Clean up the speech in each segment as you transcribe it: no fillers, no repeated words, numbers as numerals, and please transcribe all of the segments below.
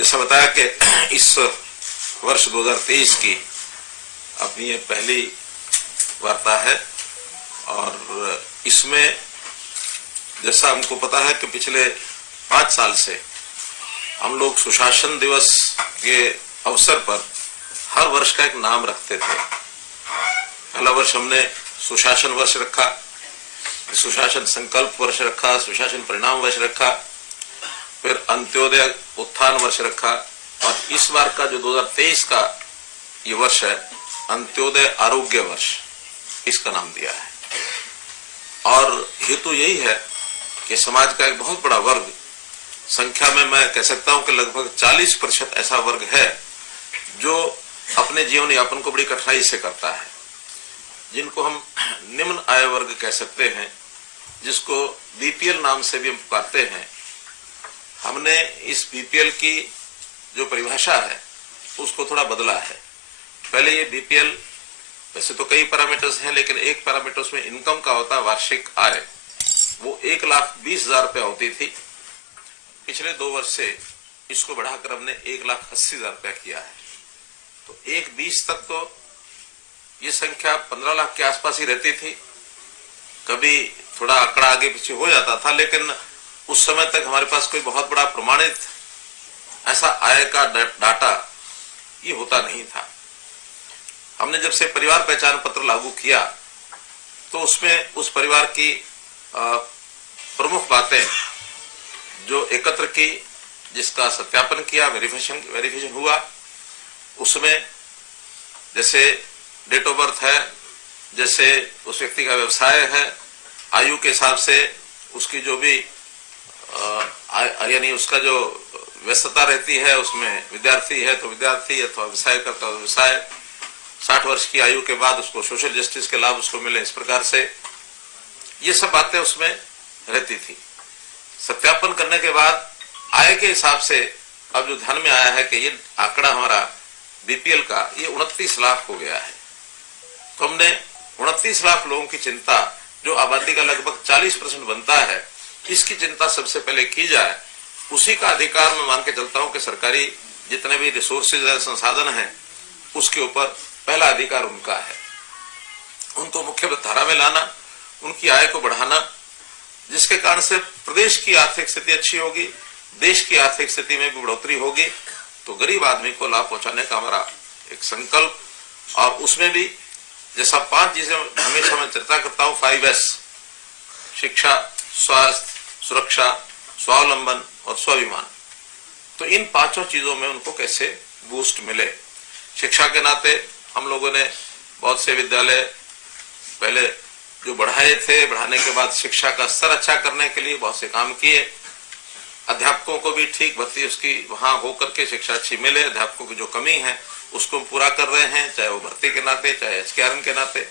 जैसा बताया कि इस वर्ष 2023 की अपनी ये पहली वार्ता है और इसमें जैसा हमको पता है कि पिछले 5 साल से हम लोग सुशासन दिवस के अवसर पर हर वर्ष का एक नाम रखते थे। पहला वर्ष हमने सुशासन वर्ष रखा, सुशासन संकल्प वर्ष रखा, सुशासन परिणाम वर्ष रखा, फिर अंत्योदय उत्थान वर्ष रखा और इस बार का जो 2023 का ये वर्ष है अंत्योदय आरोग्य वर्ष, इसका नाम दिया है। और हेतु यही है कि समाज का एक बहुत बड़ा वर्ग, संख्या में मैं कह सकता हूं कि लगभग 40% ऐसा वर्ग है जो अपने जीवन यापन को बड़ी कठिनाई से करता है, जिनको हम निम्न आय वर्ग कह सकते हैं, जिसको बीपीएल नाम से भी हम पुकारते हैं। हमने इस बीपीएल की जो परिभाषा है उसको थोड़ा बदला है। पहले ये बीपीएल वैसे तो कई पैरामीटर्स हैं, लेकिन एक पैरामीटर उसमें इनकम का होता है, वार्षिक आय, वो 1,20,000 रुपया होती थी। पिछले 2 वर्ष से इसको बढ़ाकर हमने 1,80,000 रुपया किया है। तो 1,20 तक तो ये संख्या 15 लाख के आसपास ही रहती थी, कभी थोड़ा आंकड़ा आगे पीछे हो जाता था, लेकिन उस समय तक हमारे पास कोई बहुत बड़ा प्रमाणित ऐसा आय का डाटा ये होता नहीं था। हमने जब से परिवार पहचान पत्र लागू किया तो उसमें उस परिवार की प्रमुख बातें जो एकत्र की, जिसका सत्यापन किया, वेरिफिकेशन हुआ, उसमें जैसे डेट ऑफ बर्थ है, जैसे उस व्यक्ति का व्यवसाय है, आयु के हिसाब से उसकी जो भी यानी उसका जो व्यस्तता रहती है, उसमें विद्यार्थी है तो विद्यार्थी, अथवा व्यवसाय करता है व्यवसाय, 60 वर्ष की आयु के बाद उसको सोशल जस्टिस के लाभ उसको मिले, इस प्रकार से ये सब बातें उसमें रहती थी। सत्यापन करने के बाद आय के हिसाब से अब जो ध्यान में आया है कि ये आंकड़ा हमारा बीपीएल का ये 29 लाख हो गया है। तो हमने 29 लाख लोगों की चिंता, जो आबादी का लगभग 40% बनता है, इसकी चिंता सबसे पहले की जाए। उसी का अधिकार मैं मान के चलता हूं कि सरकारी जितने भी रिसोर्सेज संसाधन हैं उसके ऊपर पहला अधिकार उनका है। उनको मुख्य धारा में लाना, उनकी आय को बढ़ाना, जिसके कारण से प्रदेश की आर्थिक स्थिति अच्छी होगी, देश की आर्थिक स्थिति में भी बढ़ोतरी होगी, तो गरीब आदमी को लाभ पहुंचाने का हमारा एक संकल्प। और उसमें भी जैसा 5 चीजें हमेशा मैं चर्चा करता हूं, 5S, शिक्षा, स्वास्थ्य, सुरक्षा, स्वावलंबन और स्वाभिमान। तो इन 5 चीजों में उनको कैसे बूस्ट मिले। शिक्षा के नाते हम लोगों ने बहुत से विद्यालय पहले जो बढ़ाए थे, बढ़ाने के बाद शिक्षा का स्तर अच्छा करने के लिए बहुत से काम किए। अध्यापकों को भी ठीक भर्ती उसकी वहां होकर के शिक्षा अच्छी मिले, अध्यापकों की जो कमी है उसको हम पूरा कर रहे हैं, चाहे वो भर्ती के नाते, चाहे HKRN के नाते।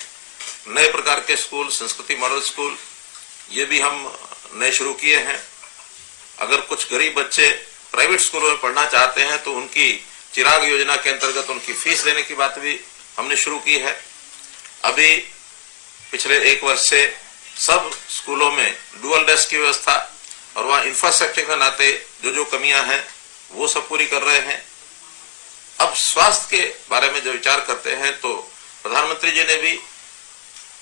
नए प्रकार के स्कूल, संस्कृति मॉडल स्कूल, ये भी हम नए शुरू किए हैं। अगर कुछ गरीब बच्चे प्राइवेट स्कूलों में पढ़ना चाहते हैं तो उनकी चिराग योजना के अंतर्गत उनकी फीस देने की बात भी हमने शुरू की है। अभी पिछले 1 वर्ष से सब स्कूलों में डुअल डेस्क की व्यवस्था और वहां इंफ्रास्ट्रक्चर के नाते जो जो कमियां हैं वो सब पूरी कर रहे हैं। अब स्वास्थ्य के बारे में जो विचार करते हैं तो प्रधानमंत्री जी ने भी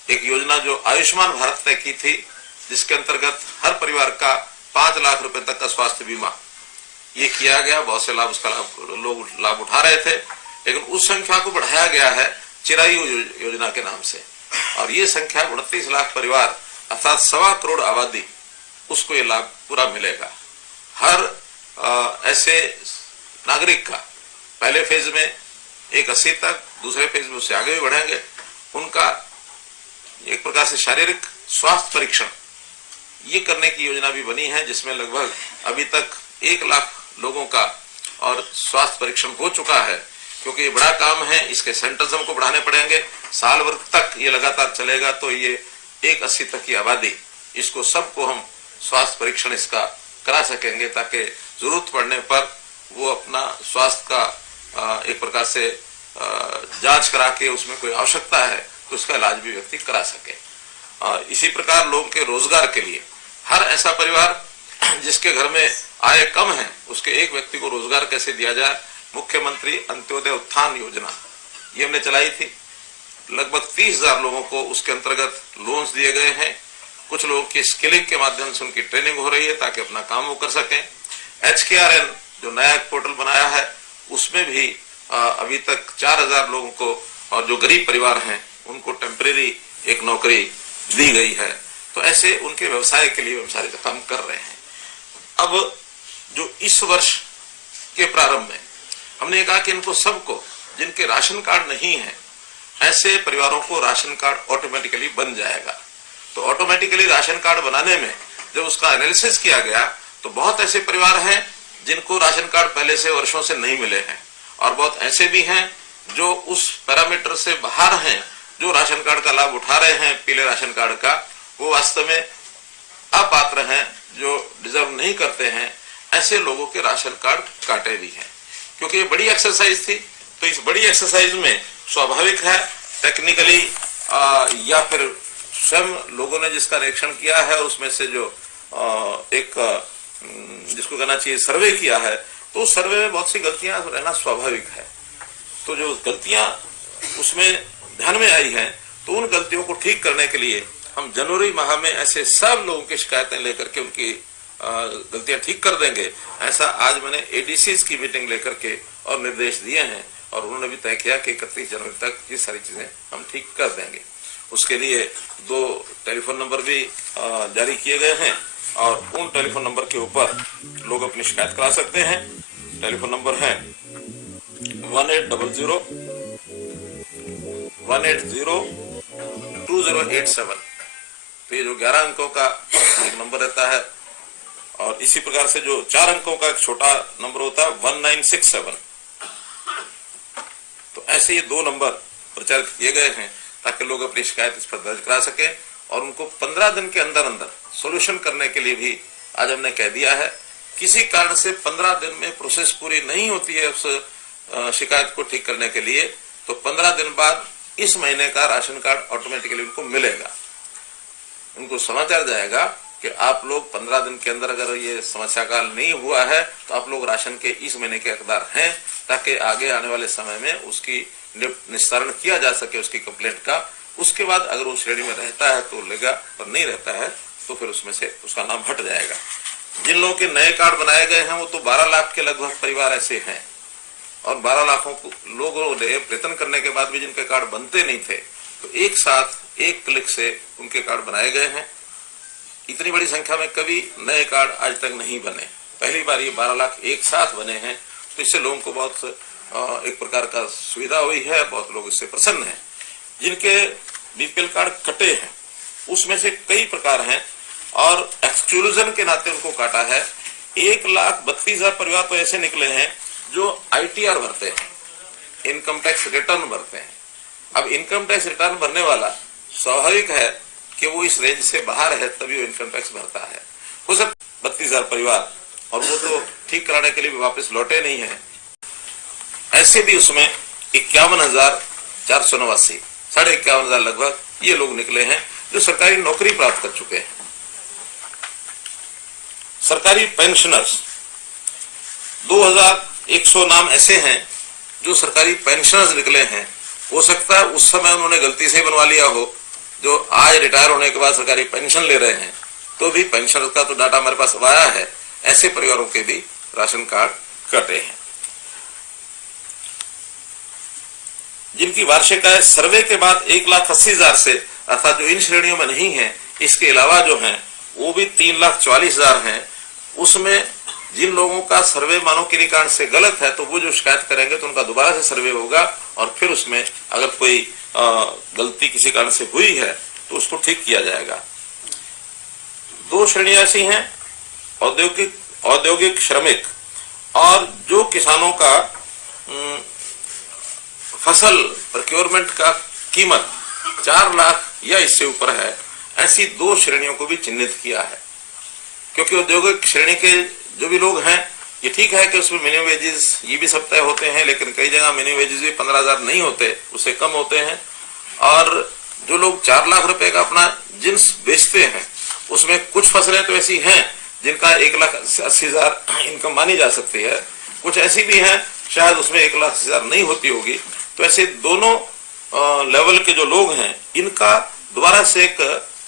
एक योजना जो आयुष्मान भारत ने की थी, जिसके अंतर्गत हर परिवार का 5 लाख रुपए तक का स्वास्थ्य बीमा ये किया गया। बहुत से लोग लाभ उठा रहे थे, लेकिन उस संख्या को बढ़ाया गया है चिरायु योजना के नाम से, और ये संख्या 29 लाख परिवार अर्थात 1.25 करोड़ आबादी, उसको ये लाभ पूरा मिलेगा। हर ऐसे नागरिक का पहले फेज में 180 तक, दूसरे फेज में उससे आगे भी बढ़ेंगे, उनका एक प्रकार से शारीरिक स्वास्थ्य परीक्षण ये करने की योजना भी बनी है, जिसमें लगभग अभी तक 1 लाख लोगों का और स्वास्थ्य परीक्षण हो चुका है। क्योंकि ये बड़ा काम है, इसके सेंटर्स हमको बढ़ाने पड़ेंगे, साल भर तक ये लगातार चलेगा, तो ये 180 तक की आबादी, इसको सबको हम स्वास्थ्य परीक्षण इसका करा सकेंगे, ताकि जरूरत पड़ने पर वो अपना स्वास्थ्य का एक प्रकार से जांच करा के उसमें कोई आवश्यकता है तो उसका इलाज भी व्यक्ति करा सके। इसी प्रकार लोगों के रोजगार के लिए हर ऐसा परिवार जिसके घर में आय कम है उसके एक व्यक्ति को रोजगार कैसे दिया जाए। मुख्यमंत्री अंत्योदय उत्थान योजना ये हमने चलाई थी, लगभग 30,000 लोगों को उसके अंतर्गत लोन्स दिए गए हैं। कुछ लोगों की स्किलिंग के माध्यम से उनकी ट्रेनिंग हो रही है ताकि अपना काम वो कर सकें। HKRN जो नया पोर्टल बनाया है उसमें भी अभी तक 4,000 लोगों को और जो गरीब परिवार हैं उनको टेम्परेरी एक नौकरी दी गई है। तो ऐसे उनके व्यवसाय के लिए हम सारे काम कर रहे हैं। अब जो इस वर्ष के प्रारंभ में हमने कहा कि इनको सबको जिनके राशन कार्ड नहीं है ऐसे परिवारों को राशन कार्ड ऑटोमेटिकली बन जाएगा। तो ऑटोमेटिकली राशन कार्ड बनाने में जब उसका एनालिसिस किया गया तो बहुत ऐसे परिवार हैं जिनको राशन कार्ड पहले से वर्षों से नहीं मिले हैं और बहुत ऐसे भी हैं जो उस पैरामीटर से बाहर हैं, जो राशन कार्ड का लाभ उठा रहे हैं पीले राशन कार्ड का, वो वास्तव में अपात्र हैं, जो डिजर्व नहीं करते हैं। ऐसे लोगों के राशन कार्ड काटे भी हैं। क्योंकि ये बड़ी एक्सरसाइज थी, तो इस बड़ी एक्सरसाइज में स्वाभाविक है टेक्निकली या फिर स्वयं लोगों ने जिसका निरीक्षण किया है और उसमें से जो एक जिसको कहना चाहिए सर्वे किया है, तो उस सर्वे में बहुत सी गलतियां रहना स्वाभाविक है। तो जो गलतियां उसमें ध्यान में आई हैं, तो उन गलतियों को ठीक करने के लिए हम जनवरी माह में ऐसे सब लोगों की शिकायतें लेकर के उनकी गलतियां ठीक कर देंगे। ऐसा आज मैंने ADCs की मीटिंग लेकर के और निर्देश दिए हैं और उन्होंने भी तय किया कि 31 जनवरी तक ये सारी चीजें हम ठीक कर देंगे। उसके लिए 2 टेलीफोन नंबर भी जारी किए गए हैं और उन टेलीफोन नंबर के ऊपर लोग अपनी शिकायत करा सकते हैं। टेलीफोन नंबर है 1800-180-2087। तो ये जो 11 अंकों का एक नंबर रहता है और इसी प्रकार से जो 4 अंकों का एक छोटा नंबर होता है 1967। तो ऐसे ये 2 नंबर प्रचारित किए गए हैं ताकि लोग अपनी शिकायत इस पर दर्ज करा सके और उनको 15 दिन के अंदर अंदर सॉल्यूशन करने के लिए भी आज हमने कह दिया है। किसी कारण से 15 दिन में प्रोसेस पूरी नहीं होती है उस शिकायत को ठीक करने के लिए, तो 15 दिन बाद इस महीने का राशन कार्ड ऑटोमेटिकली उनको मिलेगा। उनको समाचार जाएगा कि आप लोग 15 दिन के अंदर अगर ये समस्या का नहीं हुआ है तो आप लोग राशन के इस महीने के हकदार हैं, ताकि आगे आने वाले समय में उसकी निस्तारण किया जा सके उसकी कंप्लेंट का। उसके बाद अगर वो श्रेणी में रहता है तो लेगा, और नहीं रहता है तो फिर उसमें से उसका नाम हट जाएगा। जिन लोगों के नए कार्ड बनाए गए हैं वो तो 12 लाख के लगभग परिवार ऐसे हैं और 12 लाखों को लोगों ने वेतन करने के बाद भी जिनके कार्ड बनते नहीं थे, तो एक साथ एक क्लिक से उनके कार्ड बनाए गए हैं। इतनी बड़ी संख्या में कभी नए कार्ड आज तक नहीं बने, पहली बार ये 12 लाख एक साथ बने हैं। तो इससे लोगों को बहुत एक प्रकार का सुविधा हुई है, बहुत लोग इससे प्रसन्न हैं। जिनके BPL कार्ड कटे हैं उसमें से कई प्रकार हैं और एक्सक्लूजन के नाते उनको काटा है। 1,32,000 परिवार तो ऐसे निकले हैं जो ITR भरते हैं, इनकम टैक्स रिटर्न भरते हैं। अब इनकम टैक्स रिटर्न भरने वाला स्वाभाविक है कि वो इस रेंज से बाहर है, तभी वो इनकम टैक्स भरता है। वो सब 32,000 परिवार, और वो तो ठीक कराने के लिए भी वापस लौटे नहीं है। ऐसे भी उसमें 51,489, 51,500 लगभग ये लोग निकले हैं जो सरकारी नौकरी प्राप्त कर चुके हैं। सरकारी पेंशनर्स 2,100 नाम ऐसे हैं जो सरकारी पेंशनर्स निकले हैं। हो सकता है उस समय उन्होंने गलती से बनवा लिया हो, जो आज रिटायर होने के बाद सरकारी पेंशन ले रहे हैं, तो भी पेंशनर्स का तो डाटा हमारे पास आया है। ऐसे परिवारों के भी राशन कार्ड कटे हैं। जिनकी वार्षिक आय सर्वे के बाद 1,80,000 से, अर्थात जो इन श्रेणियों में नहीं है, इसके अलावा जो हैं वो भी 3,44,000 हैं। उसमें जिन लोगों का सर्वे मानो किसी कारण से गलत है तो वो जो शिकायत करेंगे तो उनका दोबारा से सर्वे होगा और फिर उसमें अगर कोई गलती किसी कारण से हुई है तो उसको ठीक किया जाएगा। 2 श्रेणियां ऐसी हैं, औद्योगिक श्रमिक और जो किसानों का फसल प्रोक्योरमेंट का कीमत 4 लाख या इससे ऊपर है। ऐसी 2 श्रेणियों को भी चिन्हित किया है, क्योंकि औद्योगिक श्रेणी के जो भी लोग हैं, ये ठीक है कि उसमें मिनिमम वेजेस ये भी सब तय होते हैं, लेकिन कई जगह मिनिमम वेजेस भी 15,000 नहीं होते, उससे कम होते हैं। और जो लोग 4 लाख रुपए का अपना जिन्स बेचते हैं, उसमें कुछ फसलें तो ऐसी हैं जिनका 1,80,000 इनकम मानी जा सकती है, कुछ ऐसी भी हैं शायद उसमें 1,80,000 नहीं होती होगी। तो ऐसे दोनों लेवल के जो लोग हैं इनका दोबारा से एक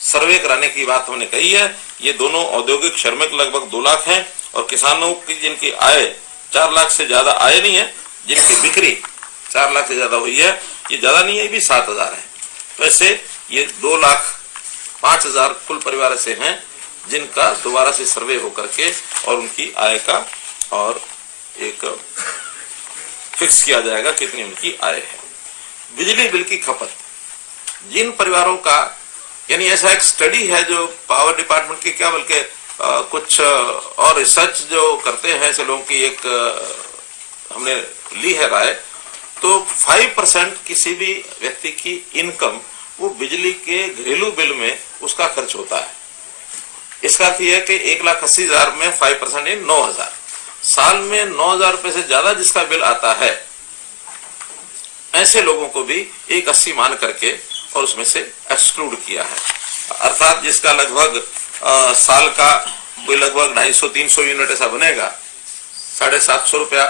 सर्वे कराने की बात हमने कही है। ये दोनों औद्योगिक श्रमिक लगभग 2 लाख हैं और किसानों की जिनकी आय 4 लाख से ज्यादा आय नहीं है, जिनकी बिक्री 4 लाख से ज्यादा हुई है, ये ज्यादा नहीं है, ये भी 7,000 है। तो ऐसे ये 2,05,000 कुल परिवार ऐसे हैं जिनका दोबारा से सर्वे होकर के और उनकी आय का और एक फिक्स किया जाएगा कितनी उनकी आय है। बिजली बिल की खपत जिन परिवारों का, यानी ऐसा एक स्टडी है जो पावर डिपार्टमेंट की क्या बल्कि कुछ और रिसर्च जो करते हैं ऐसे लोगों की एक हमने ली है राय, तो 5% किसी भी व्यक्ति की इनकम वो बिजली के घरेलू बिल में उसका खर्च होता है। इसका अर्थ यह है कि 1,80,000 में 5% है 9,000। साल में 9,000 रुपए से ज्यादा जिसका बिल आता है ऐसे लोगों को भी 1,80 मान करके और उसमें से एक्सक्लूड किया है। अर्थात जिसका लगभग साल का कोई लगभग 250-300 यूनिट ऐसा बनेगा, 750 रुपया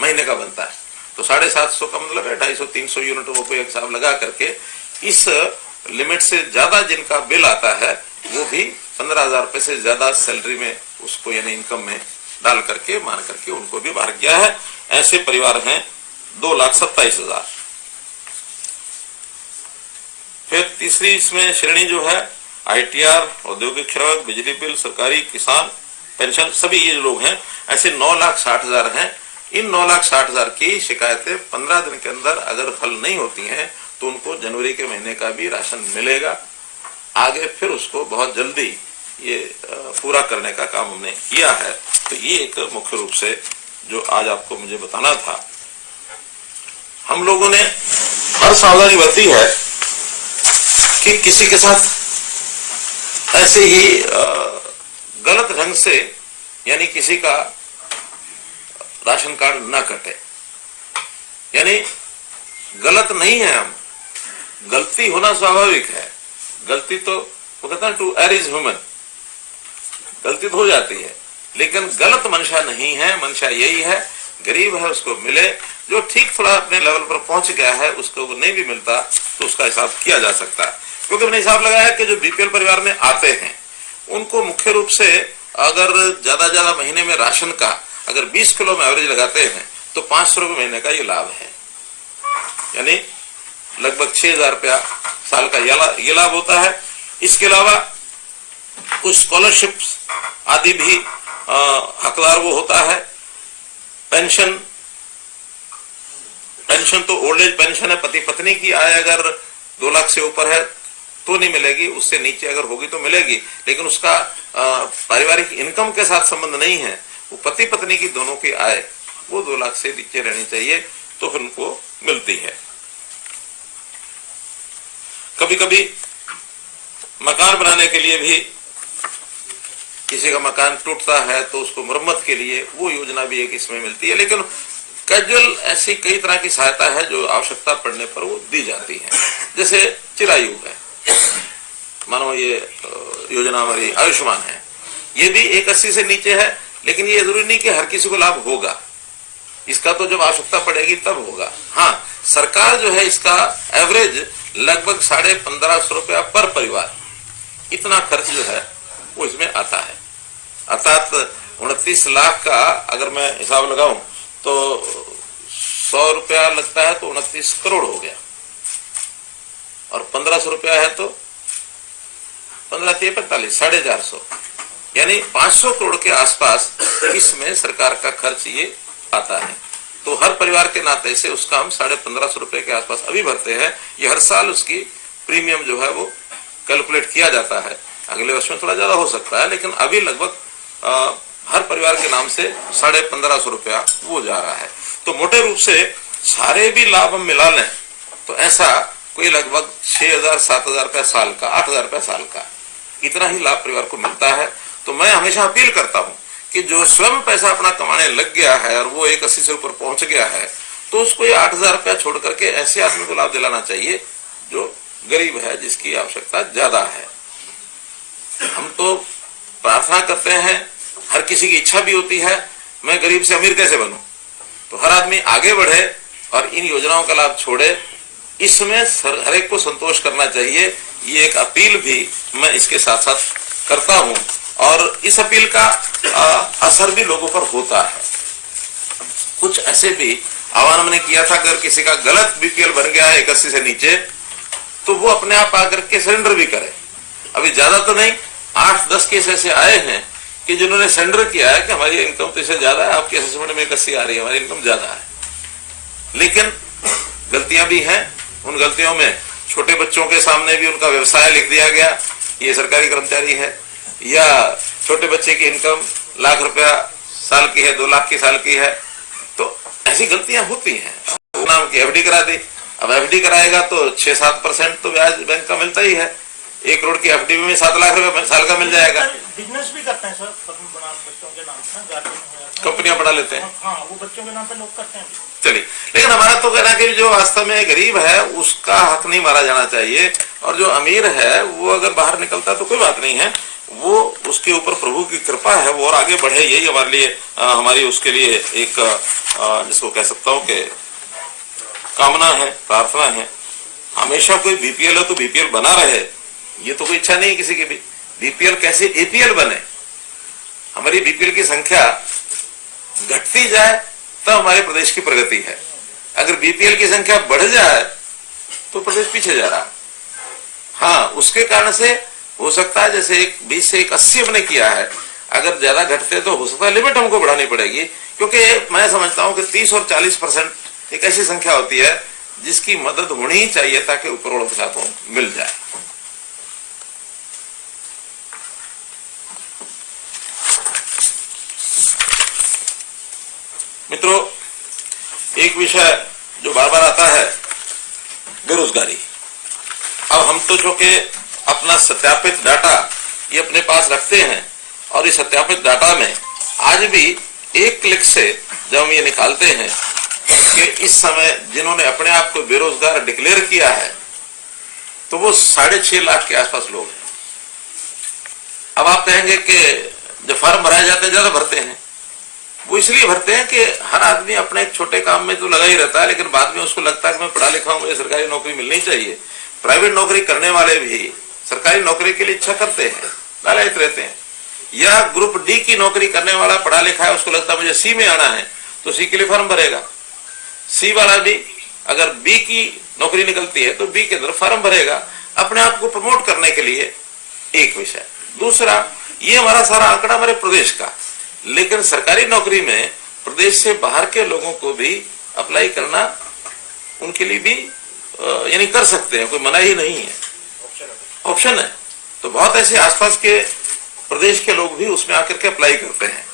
महीने का बनता है, तो 750 का मतलब है 250-300 यूनिट वो कोई हिसाब लगा करके इस लिमिट से ज्यादा जिनका बिल आता है वो भी 15,000 रुपए से ज्यादा सैलरी में उसको यानी इनकम में डाल करके मान करके उनको भी बाहर किया है। ऐसे परिवार हैं 2,27,000। फिर तीसरी इसमें श्रेणी जो है ITR, औद्योगिक श्रमिक, बिजली बिल, सरकारी, किसान, पेंशन, सभी ये लोग हैं, ऐसे 9,60,000 हैं। इन 9,60,000 की शिकायतें 15 दिन के अंदर अगर हल नहीं होती हैं तो उनको जनवरी के महीने का भी राशन मिलेगा। आगे फिर उसको बहुत जल्दी ये पूरा करने का काम हमने किया है। तो ये एक मुख्य रूप से जो आज आपको मुझे बताना था। हम लोगों ने हर सावधानी बरती है कि किसी के साथ ऐसे ही गलत ढंग से यानी किसी का राशन कार्ड ना कटे। यानी गलत नहीं है हम, गलती होना स्वाभाविक है, गलती तो वो कहते हैं टू एयर इज ह्यूमन, गलती तो हो जाती है, लेकिन गलत मंशा नहीं है। मंशा यही है गरीब है उसको मिले, जो ठीक थोड़ा अपने लेवल पर पहुंच गया है उसको नहीं भी मिलता तो उसका हिसाब किया जा सकता है। क्योंकि मैंने हिसाब लगाया है कि जो बीपीएल परिवार में आते हैं उनको मुख्य रूप से अगर ज्यादा महीने में राशन का अगर 20 किलो में एवरेज लगाते हैं तो 500 रुपये महीने का ये लाभ है, यानी लगभग 6,000 रुपया साल का ये लाभ होता है। इसके अलावा कुछ स्कॉलरशिप आदि भी हकदार वो होता है। पेंशन तो ओल्ड एज पेंशन है, पति पत्नी की आय अगर 2 लाख से ऊपर है तो नहीं मिलेगी, उससे नीचे अगर होगी तो मिलेगी, लेकिन उसका पारिवारिक इनकम के साथ संबंध नहीं है। वो पति पत्नी की दोनों की आय वो 2 लाख से नीचे रहनी चाहिए तो फिर उनको मिलती है। कभी कभी मकान बनाने के लिए भी किसी का मकान टूटता है तो उसको मरम्मत के लिए वो योजना भी एक इसमें मिलती है। लेकिन कैजुअल ऐसी कई तरह की सहायता है जो आवश्यकता पड़ने पर वो दी जाती है। जैसे चिरायु है, मानो ये योजना हमारी आयुष्मान है, ये भी 1,80 से नीचे है, लेकिन ये जरूरी नहीं कि हर किसी को लाभ होगा, इसका तो जब आवश्यकता पड़ेगी तब होगा। हाँ, सरकार जो है इसका एवरेज लगभग 1,550 रुपया पर परिवार इतना खर्च जो है वो इसमें आता है। अर्थात 29 लाख का अगर मैं हिसाब लगाऊं तो 100 रुपया लगता है तो 29 करोड़ हो गया, और 1,500 रुपया है तो 15-45 450, यानी 500 करोड़ के आसपास इसमें सरकार का खर्च ये आता है। तो हर परिवार के नाते से उसका हम 1,550 रुपए के आसपास अभी भरते हैं। ये हर साल उसकी प्रीमियम जो है वो कैलकुलेट किया जाता है। अगले वर्ष में थोड़ा ज्यादा हो सकता है, लेकिन अभी लगभग हर परिवार के नाम से 1,550 रुपया वो जा रहा है। तो मोटे रूप से सारे भी लाभ हम मिला लें तो ऐसा कोई लगभग 6,000-7,000 रुपया साल का, 8,000 रुपया साल का, इतना ही लाभ परिवार को मिलता है। तो मैं हमेशा अपील करता हूं कि जो स्वयं पैसा अपना कमाने लग गया है और वो 1,80 से ऊपर पहुंच गया है तो उसको ये 8,000 रुपया छोड़ करके ऐसे आदमी को लाभ दिलाना चाहिए जो गरीब है, जिसकी आवश्यकता ज्यादा है। हम तो प्रार्थना करते हैं हर किसी की इच्छा भी होती है मैं गरीब से अमीर कैसे बनूं, तो हर आदमी आगे बढ़े और इन योजनाओं का लाभ छोड़े, इसमें हर एक को संतोष करना चाहिए। ये एक अपील भी मैं इसके साथ साथ करता हूं और इस अपील का असर भी लोगों पर होता है। कुछ ऐसे भी आह्वान मैंने किया था, अगर किसी का गलत बीपीएल बन गया है 81 से नीचे, तो वो अपने आप आकर के सरेंडर भी करे। अभी ज्यादा तो नहीं, 8-10 केस ऐसे आए हैं कि जिन्होंने सरेंडर किया है कि हमारी इनकम तो इससे ज्यादा है, आपकी असेसमेंट में 81 आ रही है, हमारी इनकम ज्यादा है। लेकिन गलतियां भी हैं। उन गलतियों में छोटे बच्चों के सामने भी उनका व्यवसाय लिख दिया गया, ये सरकारी कर्मचारी है, या छोटे बच्चे की इनकम लाख रुपया साल की है, 2 लाख की साल की है, तो ऐसी गलतियां होती हैं। नाम की एफडी करा दी, अब एफडी कराएगा तो 6-7% तो ब्याज बैंक का मिलता ही है। 1 करोड़ की एफडी में 7 लाख रुपए साल का मिल जाएगा। बिजनेस भी करते हैं सर, बच्चों के नाम से कंपनियां बढ़ा लेते हैं। हाँ, वो बच्चों के नाम पे लोग करते हैं। चलिए, लेकिन हमारा तो कहना कि जो वास्तव में गरीब है उसका हक नहीं मारा जाना चाहिए, और जो अमीर है वो अगर बाहर निकलता तो कोई बात नहीं है, वो उसके ऊपर प्रभु की कृपा है, वो और आगे बढ़े, यही हमारे लिए हमारी उसके लिए एक जिसको कह सकता हूँ कि कामना है, प्रार्थना है। हमेशा कोई बीपीएल है तो बीपीएल बना रहे, ये तो कोई इच्छा नहीं किसी की भी। बीपीएल कैसे एपीएल बने, हमारी बीपीएल की संख्या घटती जाए तब हमारे प्रदेश की प्रगति है। अगर बीपीएल की संख्या बढ़ जाए तो प्रदेश पीछे जा रहा। हाँ, उसके कारण से हो सकता है जैसे 20 से 80 हमने किया है, अगर ज्यादा घटते तो हो सकता है लिमिट हमको बढ़ानी पड़ेगी, क्योंकि मैं समझता हूं कि 30 और 40% एक ऐसी संख्या होती है जिसकी मदद होनी ही चाहिए ताकि ऊपर वालों के साथ मिल जाए। मित्रों, एक विषय जो बार बार आता है, बेरोजगारी। अब हम तो जो कि अपना सत्यापित डाटा ये अपने पास रखते हैं, और इस सत्यापित डाटा में आज भी एक क्लिक से जब हम ये निकालते हैं कि इस समय जिन्होंने अपने आप को बेरोजगार डिक्लेयर किया है तो वो 6.5 लाख के आसपास लोग हैं। अब आप कहेंगे कि जब फॉर्म भराए जाते हैं ज्यादा भरते हैं, वो इसलिए भरते हैं कि हर आदमी अपने एक छोटे काम में तो लगा ही रहता है, लेकिन बाद में उसको लगता है कि मैं पढ़ा लिखा हूं, मुझे सरकारी नौकरी मिलनी चाहिए। प्राइवेट नौकरी करने वाले भी सरकारी नौकरी के लिए इच्छा करते हैं, लालयित रहते हैं। या ग्रुप डी की नौकरी करने वाला पढ़ा लिखा है, उसको लगता है मुझे सी में आना है, तो सी के लिए फॉर्म भरेगा। सी वाला भी अगर बी की नौकरी निकलती है तो बी के अंदर फॉर्म भरेगा, अपने आप को प्रमोट करने के लिए। एक विषय। दूसरा, ये हमारा सारा आंकड़ा हमारे प्रदेश का, लेकिन सरकारी नौकरी में प्रदेश से बाहर के लोगों को भी अप्लाई करना उनके लिए भी यानी कर सकते हैं, कोई मना ही नहीं है, ऑप्शन है। तो बहुत ऐसे आसपास के प्रदेश के लोग भी उसमें आकर के अप्लाई करते हैं।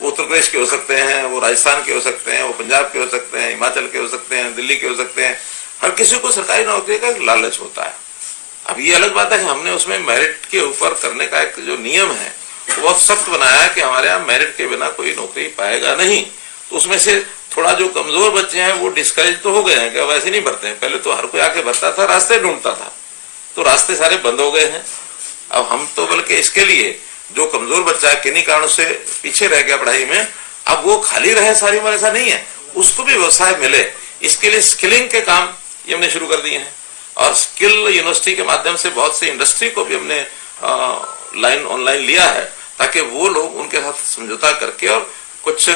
वो उत्तर प्रदेश के हो सकते हैं, वो राजस्थान के हो सकते हैं, वो पंजाब के हो सकते हैं, हिमाचल के हो सकते हैं, दिल्ली के हो सकते हैं। हर किसी को सरकारी नौकरी का लालच होता है। अब ये अलग बात है कि हमने उसमें मेरिट के ऊपर करने का एक जो नियम है वो बहुत सख्त बनाया है कि हमारे यहाँ मेरिट के बिना कोई नौकरी पाएगा नहीं। तो उसमें से थोड़ा जो कमजोर बच्चे हैं वो डिस्करेज तो हो गए हैं कि अब ऐसे नहीं भरते हैं। पहले तो हर कोई आके भरता था, रास्ते ढूंढता था, तो रास्ते सारे बंद हो गए हैं। अब हम तो बल्कि इसके लिए जो कमजोर बच्चा है किन्हीं कारणों से पीछे रह गया पढ़ाई में, अब वो खाली रहे सारी उम्र, ऐसा नहीं है, उसको भी व्यवसाय मिले, इसके लिए स्किलिंग के काम ये हमने शुरू कर दिए हैं। और स्किल यूनिवर्सिटी के माध्यम से बहुत सी इंडस्ट्री को भी हमने ऑनलाइन लिया है, ताकि वो लोग उनके साथ समझौता करके और कुछ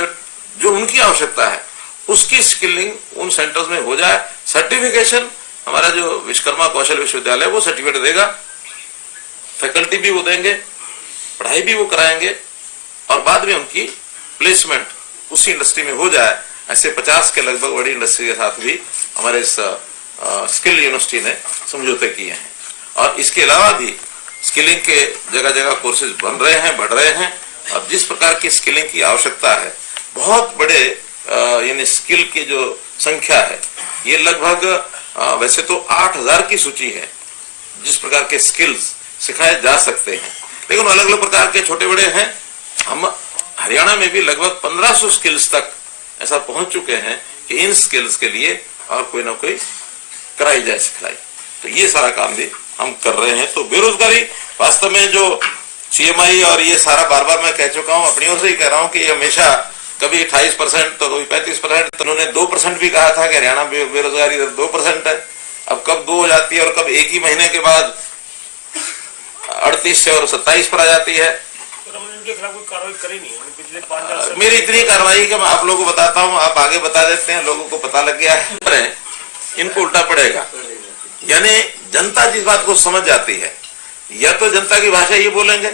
जो उनकी आवश्यकता है उसकी स्किलिंग उन सेंटर्स में हो जाए। सर्टिफिकेशन हमारा जो विश्वकर्मा कौशल विश्वविद्यालय वो सर्टिफिकेट देगा, फैकल्टी भी वो देंगे, पढ़ाई भी वो कराएंगे, और बाद में उनकी प्लेसमेंट उसी इंडस्ट्री में हो जाए। ऐसे 50 के लगभग बड़ी इंडस्ट्री के साथ भी हमारे इस स्किल यूनिवर्सिटी ने समझौते किए हैं। और इसके अलावा भी स्किलिंग के जगह जगह कोर्सेज बन रहे हैं, बढ़ रहे हैं। और जिस प्रकार की स्किलिंग की आवश्यकता है, बहुत बड़े यानी स्किल की जो संख्या है ये लगभग वैसे तो 8000 की सूची है जिस प्रकार के स्किल्स सिखाए जा सकते हैं, लेकिन अलग अलग प्रकार के छोटे बड़े हैं। हम हरियाणा में भी लगभग 1500 स्किल्स तक ऐसा पहुंच चुके हैं कि इन स्किल्स के लिए और कोई ना कोई कराई जाए सिखलाई। तो ये सारा काम भी हम कर रहे हैं। तो बेरोजगारी वास्तव में जो सीएमआई और ये सारा बार बार मैं कह चुका हूं, अपनी ओर से ही कह रहा हूं कि ये हमेशा कभी 28% तो कभी 35%, तो उन्होंने 2% भी कहा था कि हरियाणा बेरोजगारी दर 2% है। अब कब 2 हो जाती है और कब एक ही महीने के बाद 38 से और 27 पर आ जाती है। इनके खिलाफ कोई कार्रवाई करी नहीं पिछले 5 साल। मेरी इतनी कार्रवाई कि मैं आप लोगों को बताता हूं, आप आगे बता देते हैं, लोगों को पता लग गया है, इनको उल्टा पड़ेगा। यानी जनता जिस बात को समझ जाती है, या तो जनता की भाषा ये बोलेंगे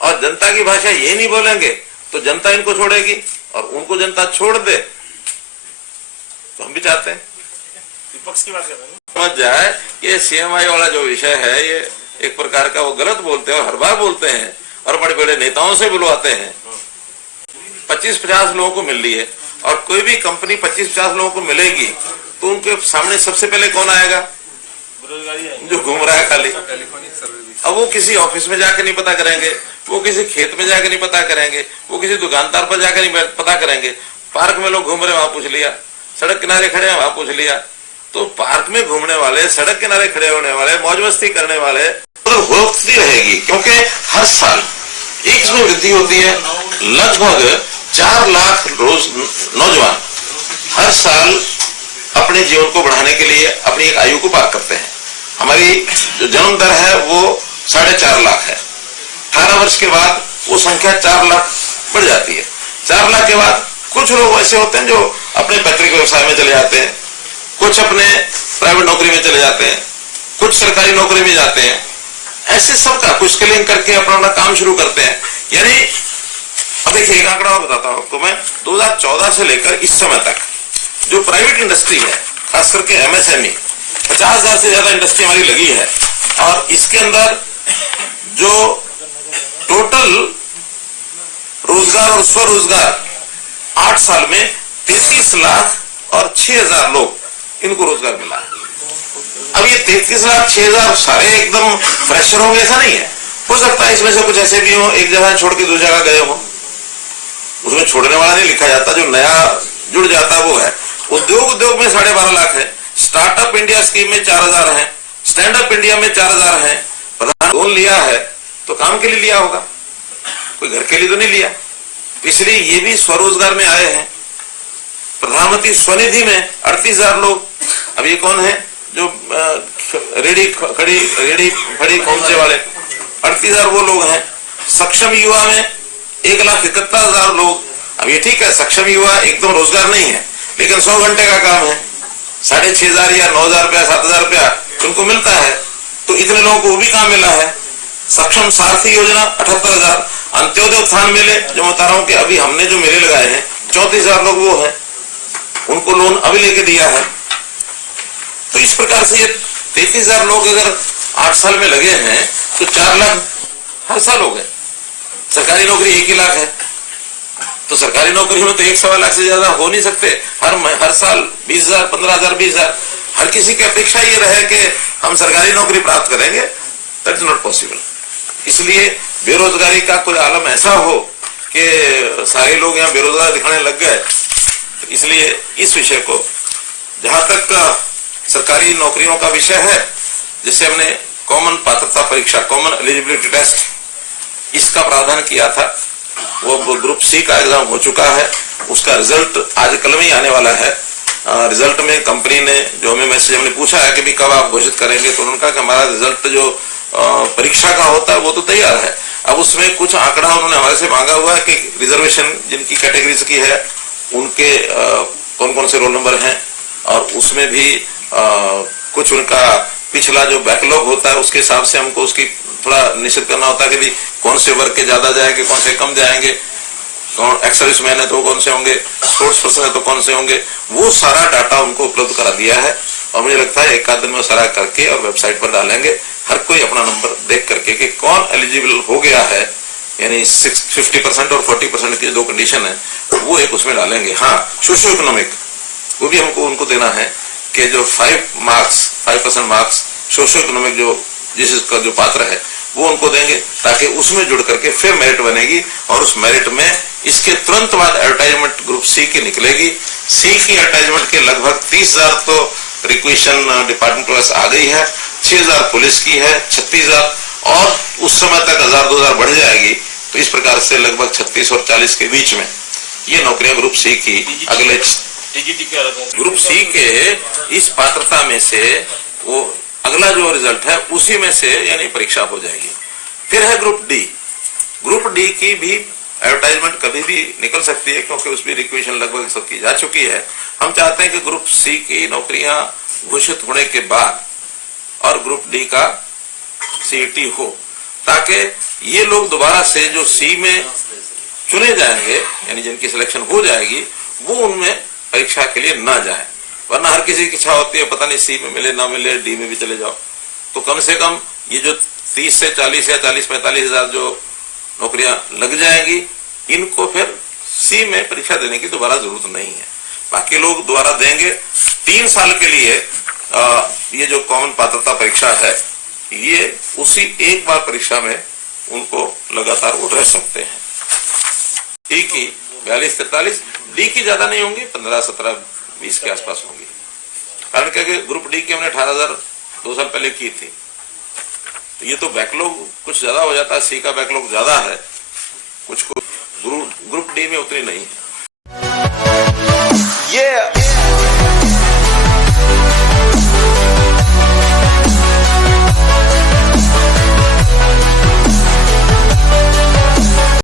और जनता की भाषा ये नहीं बोलेंगे तो जनता इनको छोड़ेगी, और उनको जनता छोड़ दे तो हम भी चाहते हैं विपक्ष की बात कर रहे हैं। समझ जाए ये सीएमआई वाला जो विषय है, ये एक प्रकार का वो गलत बोलते हैं और हर बार बोलते हैं और बड़े बड़े नेताओं से बुलवाते हैं। 25-50 लोगों को मिल रही है और कोई भी कंपनी 25-50 लोगों को मिलेगी तो उनके सामने सबसे पहले कौन आएगा? जो घूम रहा है खाली। अब वो किसी ऑफिस में जाकर नहीं पता करेंगे, वो किसी खेत में जाकर नहीं पता करेंगे, वो किसी दुकानदार पर जाकर नहीं पता करेंगे। पार्क में लोग घूम रहे वहां पूछ लिया, सड़क किनारे खड़े हैं वहां पूछ लिया। तो पार्क में घूमने वाले, सड़क किनारे खड़े होने वाले, मौज मस्ती करने वाले तो होती रहेगी, क्योंकि हर साल एक इसमें वृद्धि होती है। लगभग 4 लाख रोज नौजवान हर साल अपने जीवन को बढ़ाने के लिए अपनी एक आयु को पार करते हैं। हमारी जो जन्म दर है वो 4.5 लाख है। 18 वर्ष के बाद वो संख्या 4 लाख बढ़ जाती है। 4 लाख के बाद कुछ लोग ऐसे होते हैं जो अपने पैतृक व्यवसाय में चले जाते हैं, कुछ अपने प्राइवेट नौकरी में चले जाते हैं, कुछ सरकारी नौकरी में जाते हैं। ऐसे सबका कुछ स्किलिंग करके अपना काम शुरू करते हैं। यानी अब देखिए एक आंकड़ा और बताता हूं आपको मैं, 2014 से लेकर इस समय तक जो प्राइवेट इंडस्ट्री है, खास करके एमएसएमई, 50,000 से ज्यादा इंडस्ट्री हमारी लगी है, और इसके अंदर जो टोटल रोजगार और स्वरोजगार 8 साल में 33 लाख और 6,000 लोग इनको रोजगार मिला है। अब ये 33 लाख 6,000 सारे एकदम फ्रेशर होंगे ऐसा नहीं है, हो सकता है इसमें से कुछ ऐसे भी हो एक जगह छोड़ के दूसरी जगह गए हो, उसमें छोड़ने वाला नहीं लिखा जाता, जो नया जुड़ जाता वो है। उद्योग में 12.5 लाख है, स्टार्टअप इंडिया स्कीम में 4,000 है, स्टैंड अप इंडिया में 4,000 है। प्रधान लोन लिया है तो काम के लिए लिया होगा, कोई घर के लिए तो नहीं लिया, इसलिए ये भी स्वरोजगार में आए हैं। प्रधानमंत्री स्वनिधि में 38,000 लोग। अब ये कौन है? जो रेडी फड़ी पहुंचे वाले 38,000 वो लोग हैं। सक्षम युवा में 1,71,000 लोग। अब ये ठीक है, सक्षम युवा एकदम रोजगार नहीं है, लेकिन 100 घंटे का काम है, 6,500 या 9,000 रुपया 7,000 रुपया उनको मिलता है, तो इतने लोगों को भी काम मिला है। सक्षम सारथी योजना 78,000। अंत्योदय उत्थान मेले जो बता रहा हूं कि अभी हमने जो मेले लगाए हैं 34,000 लोग वो हैं, उनको लोन अभी लेके दिया है। तो इस प्रकार से ये 33,000 लोग अगर 8 साल में लगे हैं तो 4 लाख हर साल हो गए। सरकारी नौकरी 1 ही लाख है, तो सरकारी नौकरी में तो 1-1.25 लाख से ज्यादा हो नहीं सकते। हर साल 20,000, 15,000, 20,000। हर किसी की अपेक्षा ये रहे कि हम सरकारी नौकरी प्राप्त करेंगे, दैट इज नॉट पॉसिबल। इसलिए बेरोजगारी का कोई आलम ऐसा हो कि सारे लोग यहाँ बेरोजगार दिखाने लग गए, इसलिए इस विषय को, जहां तक सरकारी नौकरियों का विषय है, जिसे हमने कॉमन पात्रता परीक्षा, कॉमन एलिजिबिलिटी टेस्ट, इसका प्रावधान किया था, वो ग्रुप सी का एग्जाम हो चुका है। उसका रिजल्ट आज कल में ही आने वाला है। रिजल्ट में कंपनी ने जो हमें मैसेज हमने पूछा है कि भी कब आप घोषित करेंगे, तो उन्होंने कहा कि हमारा रिजल्ट जो परीक्षा का होता है वो तो तैयार है। अब उसमें कुछ आंकड़ा उन्होंने हमारे से मांगा हुआ है कि रिजर्वेशन जिनकी कैटेगरीज की है उनके कौन कौन से रोल नंबर हैं, और उसमें भी कुछ उनका पिछला जो बैकलॉग होता है उसके हिसाब से हमको उसकी थोड़ा निश्चित करना होता है कि भी कौन से वर्ग के ज्यादा जाएंगे, कौन से कम जाएंगे, कौन एक्स सर्विसमैन है तो कौन से होंगे, स्पोर्ट्स पर्सन है तो कौन से होंगे। वो सारा डाटा उनको उपलब्ध करा दिया है, और मुझे लगता है 1 आध दिन में सारा करके और वेबसाइट पर डालेंगे, हर कोई अपना नंबर देख करके कि कौन एलिजिबल हो गया है, यानी 50% और 40% की 2 कंडीशन है वो एक उसमें डालेंगे। हाँ, सोशियो इकोनॉमिक वो भी हमको उनको देना है कि जो 5% मार्क्स सोशियो इकोनॉमिक जो जिसका जो पात्र है वो उनको देंगे, ताकि उसमें जुड़ करके फिर मेरिट बनेगी, और उस मेरिट में इसके तुरंत बाद एडवर्टाइजमेंट ग्रुप सी की निकलेगी। सी की एडवर्टाइजमेंट के लगभग 30,000 तो रिक्वेशन डिपार्टमेंट के पास आ गई है, 6,000 पुलिस की है, 36,000 और उस समय तक 1000-2000 बढ़ जाएगी। तो इस प्रकार से लगभग 36 और 40 के बीच में ये नौकरियां ग्रुप सी की अगले ग्रुप सी के इस पात्रता में से वो अगला जो रिजल्ट है उसी में से यानी परीक्षा हो जाएगी। फिर है ग्रुप डी। ग्रुप डी की भी एडवर्टाइजमेंट कभी भी निकल सकती है, क्योंकि उसमें रिक्वेशन लगभग सबकी जा चुकी है। हम चाहते हैं कि ग्रुप सी की नौकरियां घोषित होने के बाद और ग्रुप डी का सीईटी हो, ताकि ये लोग दोबारा से जो सी में चुने जाएंगे यानी जिनकी सिलेक्शन हो जाएगी वो उनमें परीक्षा के लिए ना जाए। वरना हर किसी की इच्छा होती है पता नहीं सी में मिले ना मिले, डी में भी चले जाओ। तो कम से कम ये जो 30 से 40 या 40-45 हजार जो नौकरियां लग जाएंगी, इनको फिर सी में परीक्षा देने की दोबारा जरूरत नहीं है। बाकी लोग दोबारा देंगे। 3 साल के लिए ये जो कॉमन पात्रता परीक्षा है, ये उसी एक बार परीक्षा में उनको लगातार वो रह सकते हैं। डी की 42-43, डी की ज्यादा नहीं होंगी, 15-17-20 के आसपास होंगी। कारण क्या कि ग्रुप डी की हमने 18,000 2 साल पहले की थी। तो ये तो बैकलॉग कुछ ज्यादा हो जाता है, सी का बैकलॉग ज्यादा है, कुछ ग्रुप डी में उतनी नहीं है।